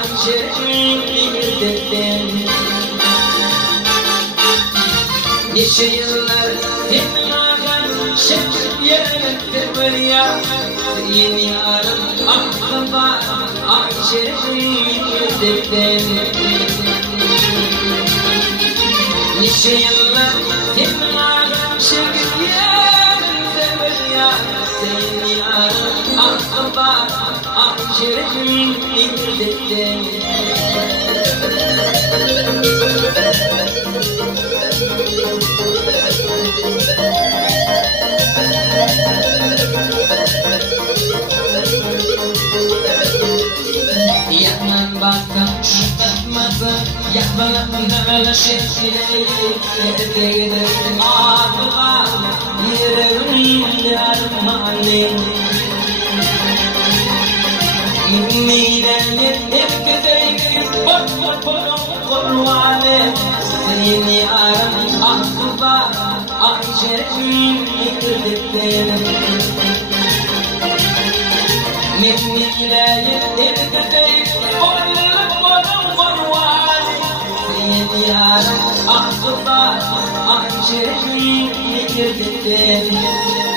Ayşe'nin birden nice yıllar dinlerden şekil yerdir ya yeni yarım aklıma Ayşe'nin birden nice yıllar dinlerden şekil yerdir ya yeni yarım aklıma Ayşe'nin birden Yaman bakam şıkmazı Yaman şekilleri Edeğde ağrıma Yüreğimde armağanım İmmiyle herkese Kur'an'ı Seni aram aklıma Ayşe'nin yıkırdıklarım Minniyle herkese Seni aram aklıma Ayşe'nin yıkırdıklarım